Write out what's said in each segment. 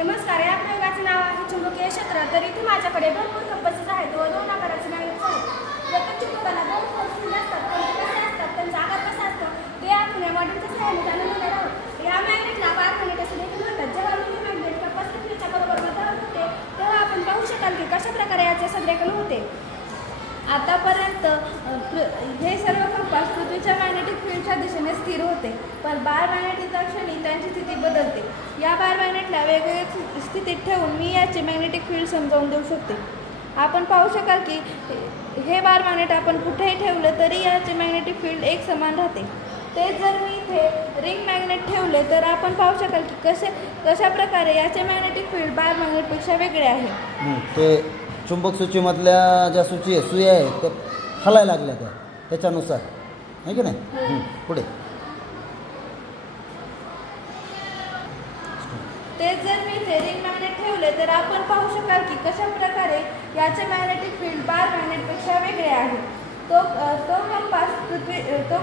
नमस्कार. या प्रयोगाचे नाव आहे चुंबकीय क्षेत्र. तर इथे माझ्याकडे भरपूर कंपासेस आहेत व दोन आकाराचे मॅग्नेट्स आहेत. प्रत्येक चुंबकाला दोन फोर्स असतात. पण ते कसे असतात, त्यांचा आकार कसा असतो ते आपण या मॉडेलच्या सहाय्याने जाणून घेणार आहोत. या मॅग्नेटला बार मॅग्नेट असे देखील म्हणतात. जेव्हा मी मॅग्नेट कंपास पृथ्वीच्या बरोबर मध्यावर होते तेव्हा आपण पाहू शकाल की कशा प्रकारे याचे संरेखन होते. आतापर्यंत हे सर्व कंपास पृथ्वीच्या मॅग्नेटिक फील्डच्या दिशेने स्थिर होते, पण बार मॅग्नेटच्या क्षणी त्यांची स्थिती बदलते. या बार मॅग्नेटला वेगवेगळ्या स्थितीत ठेवून मी याचे मॅग्नेटिक फील्ड समजावून देऊ शकते. आपण पाहू शकाल की हे बार मॅग्नेट आपण कुठेही ठेवलं तरी याचे मॅग्नेटिक फील्ड एक समान राहते. ते जर मी इथे रिंग मॅग्नेट ठेवले तर आपण पाहू शकाल की कशा प्रकारे याचे मॅग्नेटिक फील्ड बार मॅग्नेटपेक्षा वेगळे आहे. ते चुंबक सूचीमधल्या ज्या सुया आहेत त्या हलायला लागल्या त्याच्यानुसार आहे की नाही. पुढे ते जर मी इथे रिंग मॅग्नेट ठेवले तर आपण पाहू शकाल की कशा प्रकारे याचे मॅग्नेटिक फील्ड बार मॅग्नेटपेक्षा वेगळे आहे. तो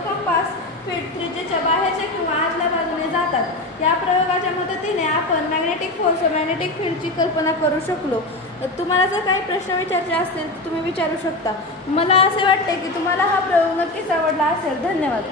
कंपास त्रिज्येच्या बाहेरच्या किंवा आतल्या बाजूने जातात. या प्रयोगाच्या मदतीने आपण मॅग्नेटिक फोर्स व मॅग्नेटिक फील्डची कल्पना करू शकलो. तुम्हाला जर काही प्रश्न विचारायचे असतील तर तुम्ही विचारू शकता. मला असे वाटते की तुम्हाला हा प्रयोग नक्कीच आवडला असेल. धन्यवाद.